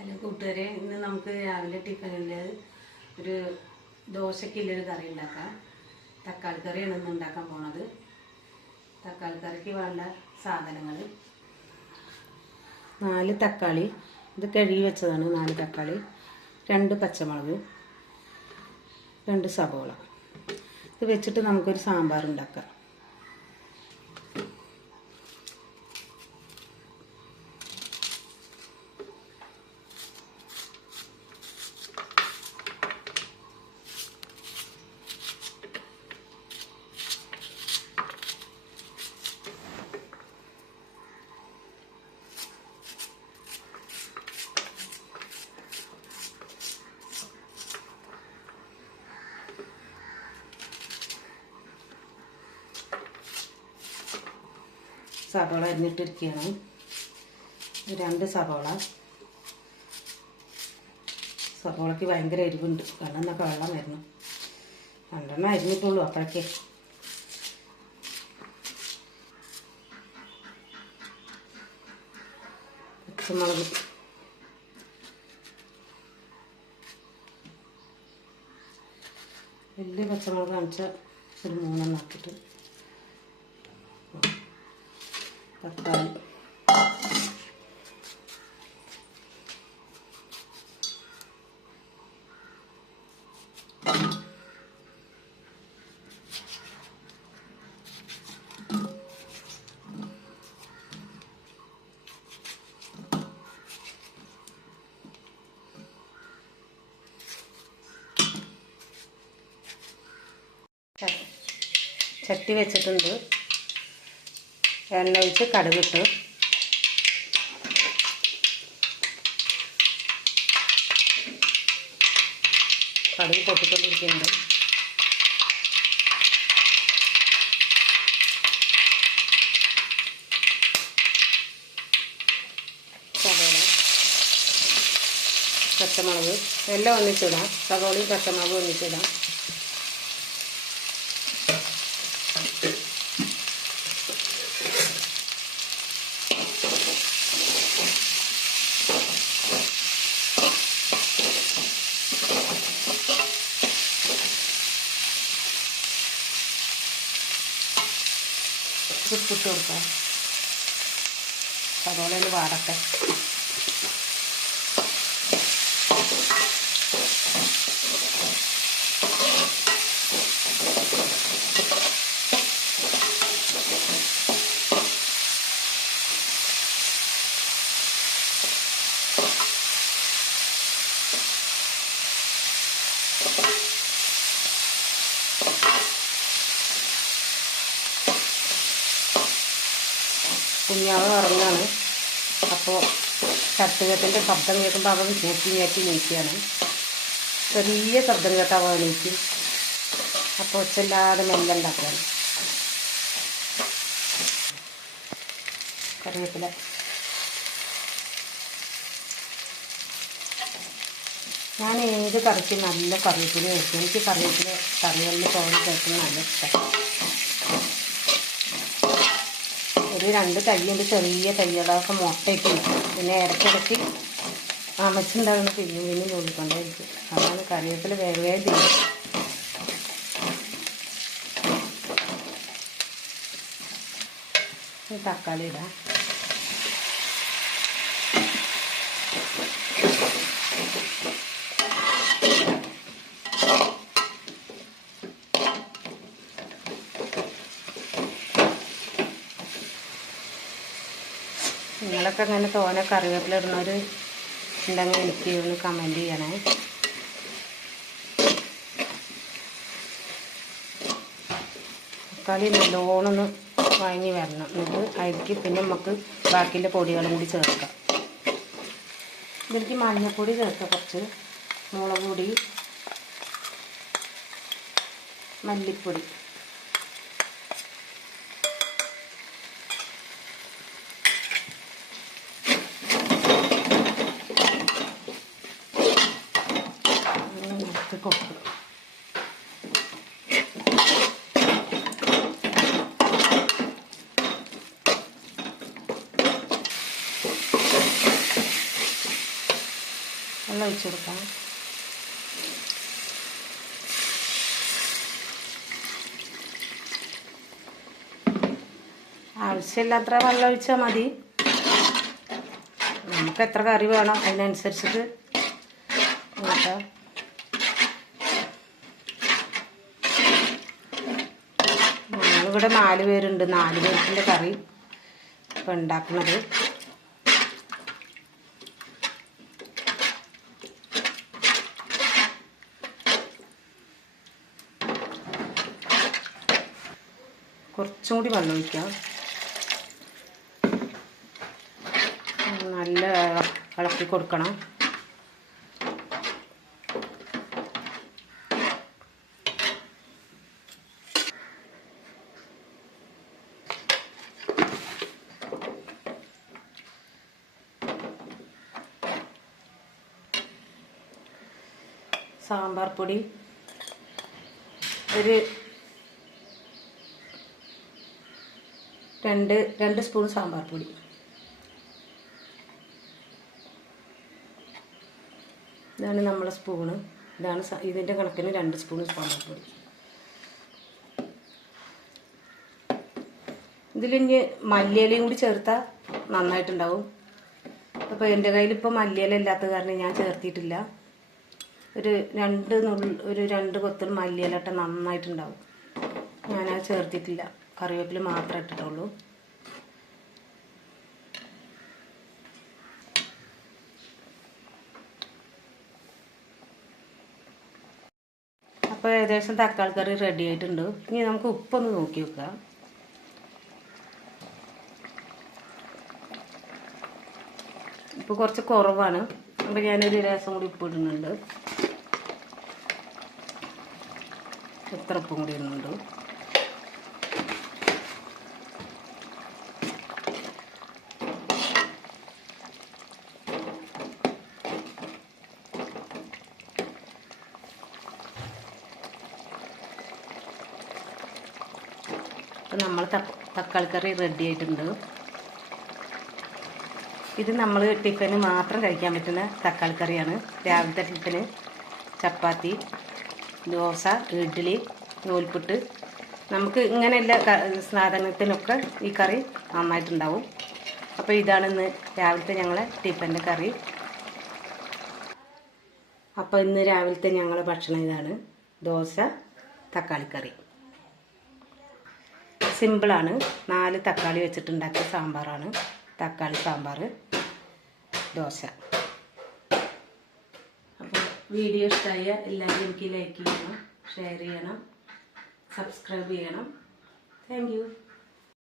Hello കൂട്ടുകാരെ, ഇന്ന് നമുക്ക് രാവിലെ ടിഫിനിൽ ഒരു ദോശയ്ക്കുള്ളൊരു കറി ഉണ്ടാക്കാം. തക്കാളി കറിയാണ് ഇന്ന് ഉണ്ടാക്കാൻ പോണത്. തക്കാളി കറിക്ക് വേണ്ട സാധനങ്ങൾ: 4 തക്കാളി, ഇത് കഴുകി വെച്ചതാണ്. 4 തക്കാളി, 2 പച്ചമുളക്, 2 സവോള. ഇത് വെച്ചിട്ട് നമുക്കൊരു സാമ്പാർ ഉണ്ടാക്കാം. സവോള അരിഞ്ഞിട്ടിരിക്കുകയാണ്. 2 സവോളയ്ക്ക് ഭയങ്കര എരിവുണ്ട്. വെള്ളമൊക്കെ വെള്ളം വരുന്നു. 2 അരിഞ്ഞിട്ടുള്ളൂ അപ്പോഴേക്ക്. പച്ചമുളക്, വലിയ പച്ചമുളക് കാണിച്ചാൽ ഒരു 3 ആക്കിയിട്ട്. തക്കാളി, ചട്ടി വെച്ചിട്ടുണ്ട്. എണ്ണ ഒഴിച്ച് കടുകിട്ടു. കടുക് പൊട്ടിക്കൊണ്ടിരിക്കുന്നുണ്ട്. സവോള, പച്ചമുളക് എല്ലാം ഒന്നിച്ചിടാം. സവോളയും പച്ചമുളകും ഒന്നിച്ചിടാം. ഉപ്പിട്ട് കൊടുക്കാം. സവോളയിൽ വാടട്ടെ. കുഞ്ഞാവ് ഉറങ്ങാണ്. അപ്പോൾ ചട്ടുകത്തിൻ്റെ ശബ്ദം കേൾക്കുമ്പോൾ അവൻ ഞെട്ടി നീക്കുകയാണ്. ചെറിയ ശബ്ദം കേട്ടാൽ അവൻ എണീക്കും. അപ്പോൾ ഒച്ചയില്ലാതെ മെല്ലെ ഉണ്ടാക്കുകയാണ്. കറിവേപ്പില, ഞാൻ ഏത് കറിക്ക് നല്ല കറിവേപ്പില വെക്കും. എനിക്ക് കറിവേപ്പില കറികളിൽ തോന്നി കഴിക്കുന്നത് നല്ല ഇഷ്ടം. ഒരു 2 തയ്യുണ്ട്, ചെറിയ തയ്യകളൊക്കെ മുട്ടയിട്ട്. പിന്നെ ഇടയ്ക്കിടയ്ക്ക് അമച്ചുണ്ടാകുന്ന പിന്നെയും നോക്കിക്കൊണ്ടേയിരിക്കും. അതാണ് കറിവേപ്പില വേഗം ചെയ്യും. തക്കാളി ഇടാം. നിങ്ങളൊക്കെ അങ്ങനെ തോനെ കറിവേപ്പില ഇടുന്നവർ ഉണ്ടെങ്കിൽ എനിക്ക് ഒന്ന് കമൻറ്റ് ചെയ്യണേ. തക്കാളി നല്ലോണം ഒന്ന് വാങ്ങി വരണം. എന്നിട്ട് അതിലേക്ക് പിന്നെ നമുക്ക് ബാക്കിൻ്റെ പൊടികളും കൂടി ചേർക്കാം. ഇതിലേക്ക് മഞ്ഞൾപ്പൊടി ചേർക്കാം, കുറച്ച് മുളക് പൊടി, മല്ലിപ്പൊടി, കൊടുക്കും. വെള്ളം ഒഴിച്ച് കൊടുക്കാം. ആവശ്യമില്ലാത്ര വെള്ളം ഒഴിച്ചാൽ മതി. നമുക്ക് എത്ര കറി വേണം അതിനനുസരിച്ചിട്ട് നോക്കാം. ഞങ്ങളിവിടെ 4 പേരുണ്ട്. 4 പേർക്കിൻ്റെ കറി ഇപ്പം ഉണ്ടാക്കുന്നത്. കുറച്ചും കൂടി വെള്ളം ഒഴിക്കാം. നല്ല ഇളക്കി കൊടുക്കണം. സാമ്പാർ പൊടി ഒരു 2 സ്പൂൺ സാമ്പാർ പൊടി. ഇതാണ് നമ്മളെ സ്പൂണ്. ഇതാണ് ഇതിൻ്റെ കണക്കിന് 2 സ്പൂൺ സാമ്പാർ പൊടി. ഇതിലിനി മല്ലിയിലയും കൂടി ചേർത്താൽ നന്നായിട്ടുണ്ടാവും. അപ്പോൾ എൻ്റെ കയ്യിലിപ്പോൾ മല്ലിയില ഇല്ലാത്ത കാരണം ഞാൻ ചേർത്തിട്ടില്ല. ഒരു 2 കൊത്തൽ മല്ലിയില ഇട്ടാൽ നന്നായിട്ടുണ്ടാവും. ഞാനത് ചേർത്തിട്ടില്ല. കറിവേപ്പില മാത്രമേ ഇട്ടിട്ടുള്ളൂ. അപ്പോൾ ഏകദേശം തക്കാളി കറി റെഡി ആയിട്ടുണ്ട്. ഇനി നമുക്ക് ഉപ്പൊന്ന് നോക്കി വെക്കാം. ഇപ്പോൾ കുറച്ച് കുറവാണ്. അപ്പോൾ ഞാനൊരു രസം കൂടി ഉപ്പ് ഇടുന്നുണ്ട്. ഇത്ര ഉപ്പും കൂടി ഇടുന്നുണ്ട്. അപ്പം നമ്മൾ തക്കാളി കറി റെഡി ആയിട്ടുണ്ട്. ഇത് നമ്മൾ ടിഫിന് മാത്രം കഴിക്കാൻ പറ്റുന്ന തക്കാളി കറിയാണ്. രാവിലത്തെ ടിഫിന് ചപ്പാത്തി, ദോശ, ഇഡ്ഡലി, നൂൽപുട്ട്, നമുക്ക് ഇങ്ങനെയുള്ള സാധനത്തിനൊക്കെ ഈ കറി നന്നായിട്ടുണ്ടാവും. അപ്പോൾ ഇതാണ് ഇന്ന് രാവിലത്തെ ഞങ്ങളെ ടിഫിൻ്റെ കറി. അപ്പോൾ ഇന്ന് രാവിലത്തെ ഞങ്ങളെ ഭക്ഷണം ഇതാണ്: ദോശ, തക്കാളിക്കറി. സിമ്പിളാണ്. 4 തക്കാളി വെച്ചിട്ടുണ്ടാക്കിയ സാമ്പാറാണ്. തക്കാളി സാമ്പാർ, ദോശ. അപ്പോൾ വീഡിയോ ഇഷ്ടമായ എല്ലാവരും എനിക്ക് ലൈക്ക് ചെയ്യണം, ഷെയർ ചെയ്യണം, സബ്സ്ക്രൈബ് ചെയ്യണം. Thank you.